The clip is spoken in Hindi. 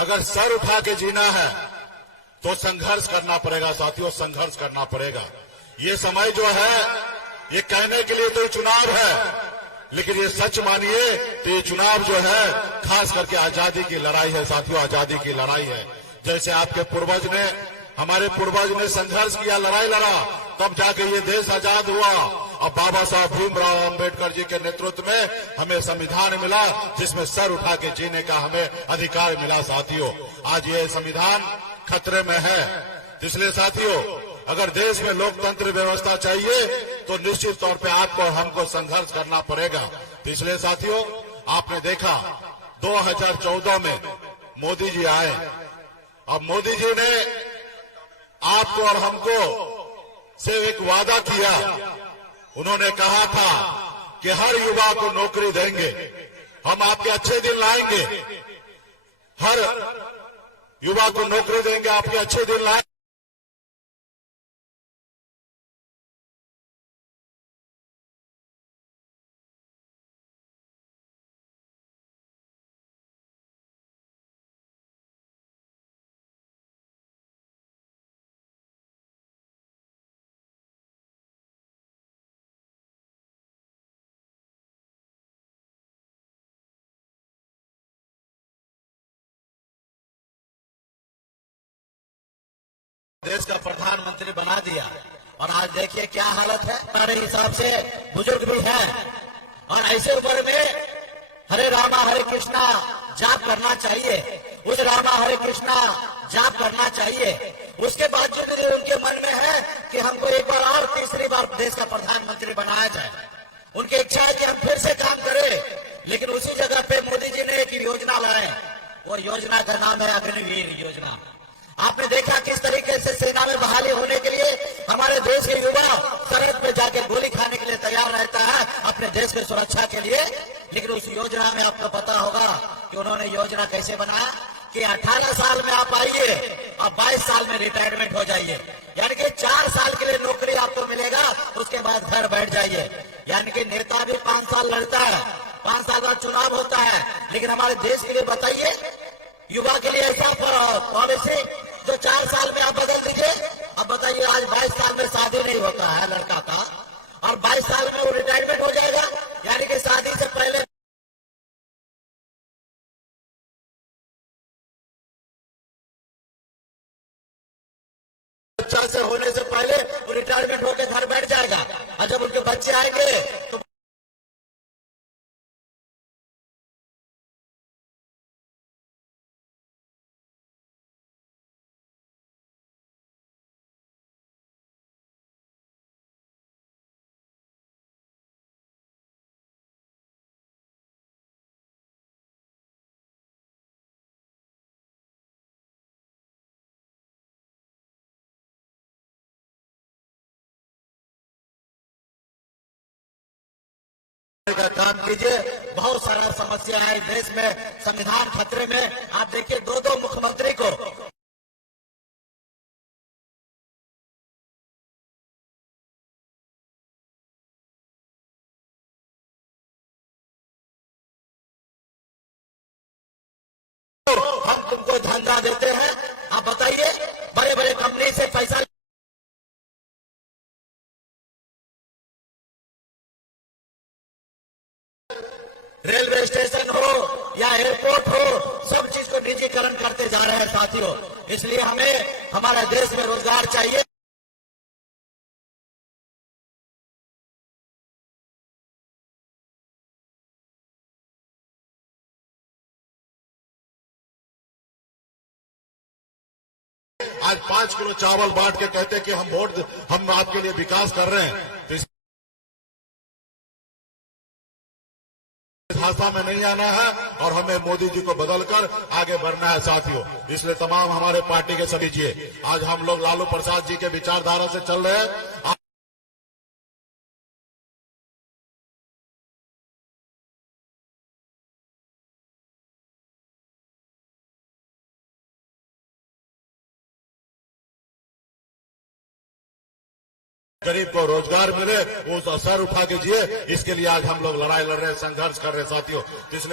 अगर सर उठा के जीना है तो संघर्ष करना पड़ेगा साथियों, संघर्ष करना पड़ेगा। ये समय जो है ये कहने के लिए तो चुनाव है, लेकिन ये सच मानिए तो ये चुनाव जो है खास करके आजादी की लड़ाई है साथियों, आजादी की लड़ाई है। जैसे आपके पूर्वज ने, हमारे पूर्वज ने संघर्ष किया, लड़ाई लड़ा, तब जाके ये देश आजाद हुआ। अब बाबा साहब भीमराव अंबेडकर जी के नेतृत्व में हमें संविधान मिला, जिसमें सर उठा के जीने का हमें अधिकार मिला साथियों। आज ये संविधान खतरे में है, इसलिए साथियों अगर देश में लोकतंत्र व्यवस्था चाहिए तो निश्चित तौर पे आपको और हमको संघर्ष करना पड़ेगा। इसलिए साथियों आपने देखा 2014 में मोदी जी आए, अब मोदी जी ने आपको और हमको से एक वादा किया। उन्होंने कहा था कि हर युवा को नौकरी देंगे, हम आपके अच्छे दिन लाएंगे, हर युवा को नौकरी देंगे, आपके अच्छे दिन लाएंगे। देश का प्रधानमंत्री बना दिया और आज देखिए क्या हालत है। हमारे हिसाब से बुजुर्ग भी हैं और ऐसे उम्र में हरे रामा हरे कृष्णा जाप करना चाहिए, उस रामा हरे कृष्णा जाप करना चाहिए। उसके बाद जो उनके मन में है कि हमको एक बार और तीसरी बार देश का प्रधानमंत्री बनाया जाए, उनकी इच्छा है कि हम फिर से काम करें। लेकिन उसी जगह पे मोदी जी ने एक योजना लाए, वो योजना का नाम है अग्निवीर योजना। आपने देखा किस तरीके से सेना में बहाली होने के लिए हमारे देश के युवा सरहद पे जाकर गोली खाने के लिए तैयार रहता है अपने देश की सुरक्षा के लिए। लेकिन उस योजना में आपको पता होगा कि उन्होंने योजना कैसे बनाया कि 18 साल में आप आइए और 22 साल में रिटायरमेंट हो जाइए, यानी कि 4 साल के लिए नौकरी आपको मिलेगा, उसके बाद घर बैठ जाइए। यानी कि नेता भी 5 साल लड़ता है, 5 साल बाद चुनाव होता है, लेकिन हमारे देश के लिए बताइए युवा के लिए ऐसा पॉलिसी जो 4 साल में आप बदल दीजिए। अब बताइए आज 22 साल में शादी नहीं होता है लड़का का और 22 साल में वो रिटायरमेंट हो जाएगा, यानी कि शादी से पहले बच्चा से होने से पहले वो रिटायरमेंट होकर घर बैठ जाएगा और जब उनके बच्चे आएंगे तो का काम कीजिए। बहुत सारा समस्या है इस देश में, संविधान खतरे में। आप देखिए 2 मुख्यमंत्री को हम तुमको धंधा देते हैं, आप बताइए बड़े बड़े कंपनी से पैसा रेलवे स्टेशन हो या एयरपोर्ट हो, सब चीज को निजीकरण करते जा रहे हैं साथियों। इसलिए हमें हमारे देश में रोजगार चाहिए। आज 5 किलो चावल बांट के कहते हैं कि हम आपके लिए विकास कर रहे हैं, तो इस भाषा में नहीं आना है और हमें मोदी जी को बदलकर आगे बढ़ना है साथियों। इसलिए तमाम हमारे पार्टी के सभी जी, आज हम लोग लालू प्रसाद जी के विचारधारा से चल रहे हैं। गरीब को रोजगार मिले, वो सर उठा के जिए, इसके लिए आज हम लोग लड़ाई लड़ रहे हैं, संघर्ष कर रहे हैं साथियों। इसलिए